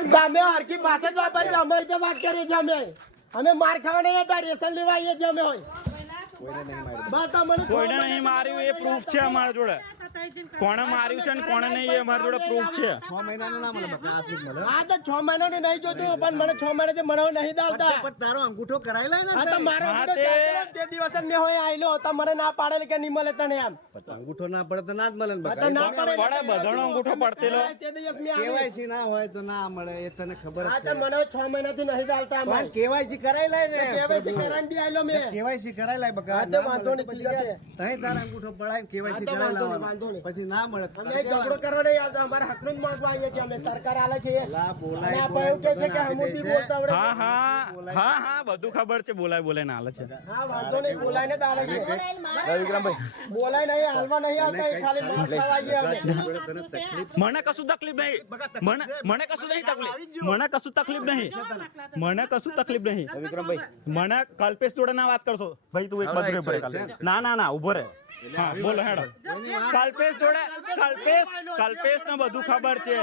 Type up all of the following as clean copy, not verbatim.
અમે હરકી ભાષા જ વાપરી અમે રીતે વાત કરીએ છીએ અમે માર ખાવા નહીં હતા રેશન લેવા આવીએ છીએ અમે હોય કોઈને નહીં માર્યું એ પ્રૂફ છે અમારા જોડે કોણે માર્યું છે ને કોણે નહીં એ અમારા જોડે પ્રૂફ છે 6 મહિનાનું ના મળે બકા આટલું મળે આ તો 6 મહિનાની નહીં જોતું પણ મને 6 મહિનાથી મને નહીં દાવતા પણ તારો અંગૂઠો કરાવી લાય ને આ તો મારો અંગૂઠો તે દિવસ જ મેં હોય આયલો તો મને ના પાડેલી કે નહીં મળે તને એમ અંગૂઠો ના પડે તો ના જ મળે ને બકા ના પડે પડે બધાનો અંગૂઠો પડતેલો તે દિવસ મેં કેવાયસી ના હોય તો ના મળે એ તને ખબર આ જ તો છે મને 6 મહિનાથી નહીં દાવતા પણ કેવાયસી કરાવી લાય ને કેવાયસી કરાઈને બી આયલો મેં કેવાયસી કરાવી લાય બકા આ તો વાંધો નહીં પછી છે તઈ તારા અંગૂઠો પડાય કેવાયસી આ તો કરાવી વાંધો લાવવાનો નહીં. પછી ના મળે અમે ઝઘડો કરવા નહીં આવતા અમારા હકનું જ માંગવા આવીએ છીએ અમે સરકાર આલે છે લા બોલાય અને આપણે એવું કહે છે કે હમું બી બોલતા આવડે હા હા હા બધું ખબર છે બોલાય ને હાલે છે હા વાંધો નહીં બોલાઈને જ આલે છે બોલાય નહીં હાલવા નહીં આવતા એ ખાલી માર ખાવા આવીએ અમે તને તકલીફ મને કશું તકલીફ નહીં મને કશું નહીં તકલીફ મને કશું તકલીફ નહીં મને કશું તકલીફ નહીં મને કલ્પેશ જોડે ના વાત કરશો ભાઈ તું એક બાજુ રહે ના ઉભો રહે હા બોલો હેડો કલ્પેશ ને બધું ખબર છે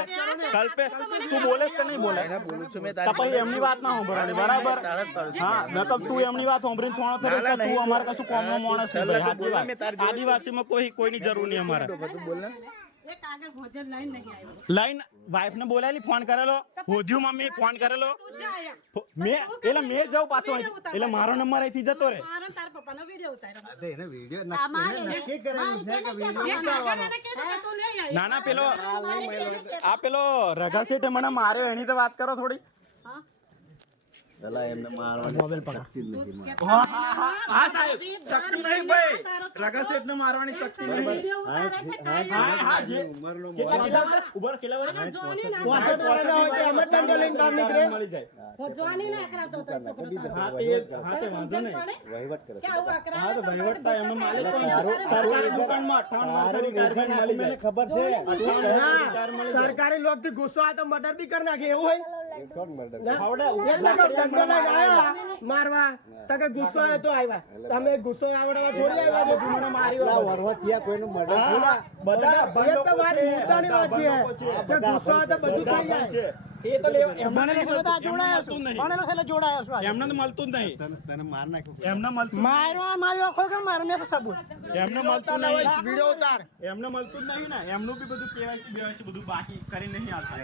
કલ્પેશ તું બોલેસ કે નહીં બોલે તો પછી એમની વાત ના સાંભળવાની બરાબર હા નકર તું એમની વાત સાંભળીને છોણો ફેરસ તો તું અમારે કશું કોમનો માણસ છે ભાઈ સાચી વાત આદિવાસીમાં કોઈની જરૂર નહીં અમારે લાઈન વાઈફ ને બોલાયેલી ફોન કરેલો હોજ્યું મમ્મી ફોન કરેલો મેં જાઉં પાછો એટલે મારો નંબર અહીંથી જતો રે એને વિડિયો નક્કી કરેલું છે કે વિડિયો ના પેલો રઘા શેઠે મને માર્યો એની તો વાત કરો થોડી પેલા એમને મારવાની મોબાઈલ શક્તિ જ નથી મારે. હા સાહેબ શક્તિ નહીં ભાઈ રઘા શેઠ ને મારવાની શક્તિ નહીં હા જે ઉંમરનો કેટલા વર્ષ ઉભર કેટલા વર્ષ 65 વર્ષના હોય તો એમ જ દંડો લઈને બહાર નીકળે મળી જાય હા તે વાંધો નહીં વહીવટ કરે હા તો વહીવટતા એમનો માલિક પણ સરકારી દુકાનમાં 58 રિટાયરમેન્ટ મળી જાય ખબર છે સરકારી લોક થી ગુસ્સો આવે તો મર્ડર બી કરી નાખે એવું હોય કોણ મર્ડર એટલે તો દંડો લઈને આયા મારવા તો કે ગુસ્સો આવે તો આવ્યા તમે ગુસ્સો આવડવા થોડી આવ્યા છે મને માર્યો વરવતિયા કોઈનું મર્ડર થોડા બધા એ તો વાત મુદ્દાની વાત છે કે ગુસ્સો આવે તો બધું થઈ જાય એ તો લેવા એમને જોડાયો તો મળતું જ નહીં તને માર નાખ્યો એમને મળતું માર્યો આખો કે મારો મેં સબૂત એમને મળતું નહીં વિડિયો ઉતાર એમને મળતું જ નહીં ને એમનું બી બધું કેવાય બધું બાકી કરી નહીં આવતા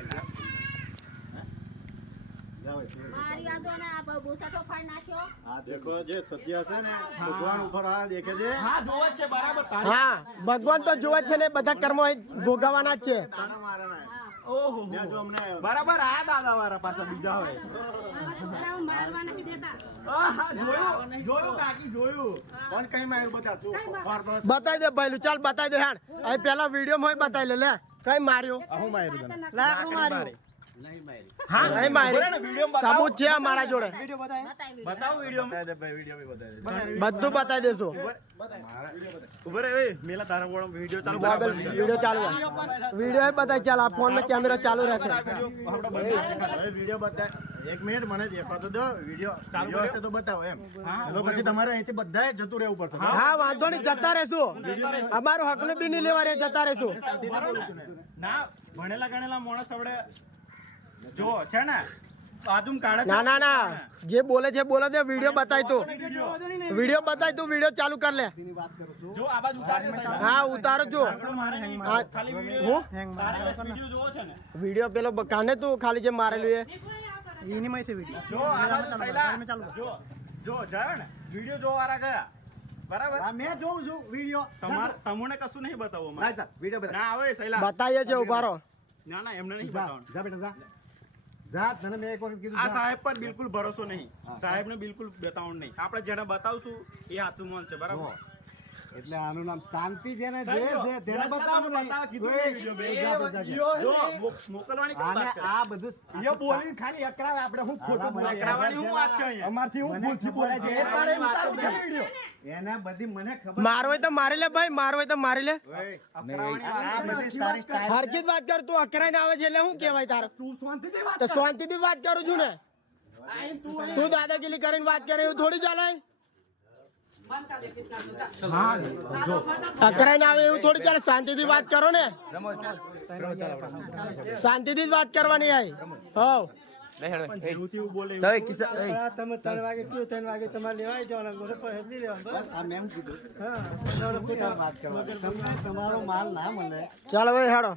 આ દેખો જે સત્ય હશે ને ભગવાન ઉપર આ દેખે છે હા જોવા છે બરાબર હા ભગવાન તો જોવે જ છે ને બધા કર્મો ભોગવવાના જ છે તારા મારણા ઓહો મેં જો અમને બરાબર આ દાદા વાળા પાછા બીજા હોય જોયું કાકી જોયું કોણ કઈ માર્યું બતા તું ફાડતો બતાવી દે ભાઈ ચાલ બતાવી દે હેડ અહીં પેલા વિડીયો માં બતાવી લે કઈ માર્યું હું માર્યું તને લાકડું માર્યું હા નહીં માર્યું સબૂત છે અમારા જોડે બતાવો વિડીયો બતાવી દે ભાઈ વિડિયો બી બતાવી દે બધું બતાવી દેશું ઉભો રે એ મેલા તારા વોળો વિડીયો ચાલુ મોબાઈલ વિડીયો ચાલુ વિડીયો બતાવી ચાલ આ ફોન માં કેમેરો ચાલુ રહેશે હવે વિડિયો બતાય 1 મિનિટ મને દેખવા તો દો વિડિયો વિડિયો હશે તો બતાવો એમ તો પછી તમારે અહીંથી બધાએ જતું રહેવું પડશે હા વાંધો નહીં જતા રહેશું અમારું હક ને બી નહીં લેવા રે જતા રહેશું ના ભણેલા ગણેલા માણસ આપણે જો છે ને બાજુમ કાઢે ના ના ના જે બોલે છે બોલે દે વિડીયો બતાય તું વિડીયો બતાય તું વિડીયો ચાલુ કર લે જો આ બાજુ ઉતારે હા ઉતારો જો મારે અહીં હા ખાલી હું વિડીયો જોવો છે ને વિડીયો પેલો કાને તું ખાલી જે મારેલું એ એની માં છે વિડીયો જો આ બાજુ સૈલા જો જાય ને વિડીયો જોવા વાળા ગયા બરાબર મેં જોઉં છું વિડિયો તમને કશું નહીં બતાવો ના જા વિડિયો બતા ના આવે સૈલા બતાઈએ છે ઉભારો ના ના એમને નહીં બતાવવાનું જા બેટા જા જા તને મેં એક વખત કીધું આ સાહેબ પર બિલકુલ ભરોસો નહીં સાહેબ ને બિલકુલ બતાવવાનું નહીં આપણે જેને બતાવશું એ હાથું માનશે બરાબર એટલે આનું નામ શાંતિ છે ને જે છે તેને બતાવવાનું જો મોકલવાની કેમ વાત કરે? આ બધું યો બોલીને ખાલી અકરાવે આપણે હું ખોટું બોલાય અકરાવાની હું વાત છે અહીંયા? અમારથી હું ભૂલથી બોલાય છે એ તારે ઉતારવું છે વિડીયો એને બધી મને ખબર મારો હોય તો મારી લે ભાઈ મારો હોય તો મારી લે અકરાવાની વાત આ બધી તારી સ્ટાઇલ હરકત વાત કર તું અકરાઈને આવે છે એટલે શું કહેવાય તારે તું શાંતિથી વાત તો શાંતિથી વાત કરું છું ને તું દાદાગીરી કરીને વાત કરે એવું થોડી ચાલે ટકરાઈ ના આવે એવું થોડી ચાલે, શાંતિથી વાત કરો ને, શાંતિથી જ વાત કરવાની આવી. હવ તમે 3 વાગે કયો 3 વાગે તમારે લેવાય જવાના ઘરે પહોંચી લેવા. તમારો માલ ના મને ચાલો ભાઈ હેડો.